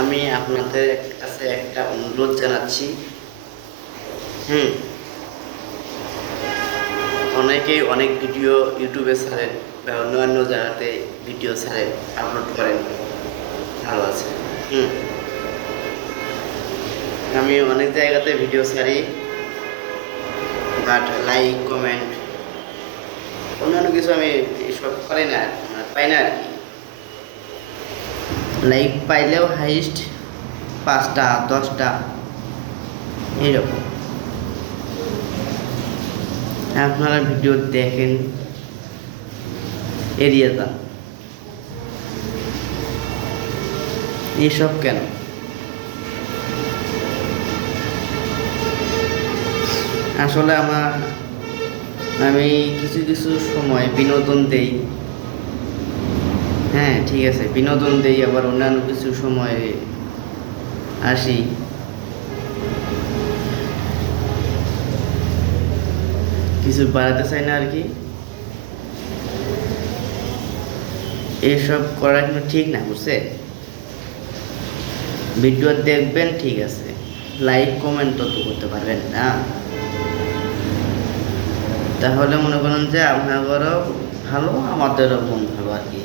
আমি আপনাদের কাছে একটা অনুরোধ জানাচ্ছি। হুম অনেকেই অনেক ভিডিও ইউটিউবে ছাড়েন বা অন্যান্য জায়গাতে ভিডিও ছাড়েন, আপলোড করেন, ভালো আছে। হুম আমি অনেক জায়গাতে ভিডিও ছাড়ি, বাট লাইক কমেন্ট অন্যান্য কিছু আমি এসব পাই না, পাই না আর কি। লাইক পাইলেও হাইস্ট 5টা 10টা এইরকম। আপনারা ভিডিও দেখেন, এড়িয়ে যান, এইসব কেন? আসলে আমি কিছু কিছু সময় বিনোদন দেই। হ্যাঁ ঠিক আছে, বিনোদন দেই, আবার অন্যান্য কিছু সময় আসি। কিছু বাড়াতে চাই না আর কি। এসব করা কিন্তু ঠিক না, বুঝছে? ভিডিও দেখবেন ঠিক আছে, লাইক কমেন্ট তো করতে পারবেন না, তাহলে মনে করেন যে আপনাদেরও ভালো আমাদেরও মন ভালো আর কি।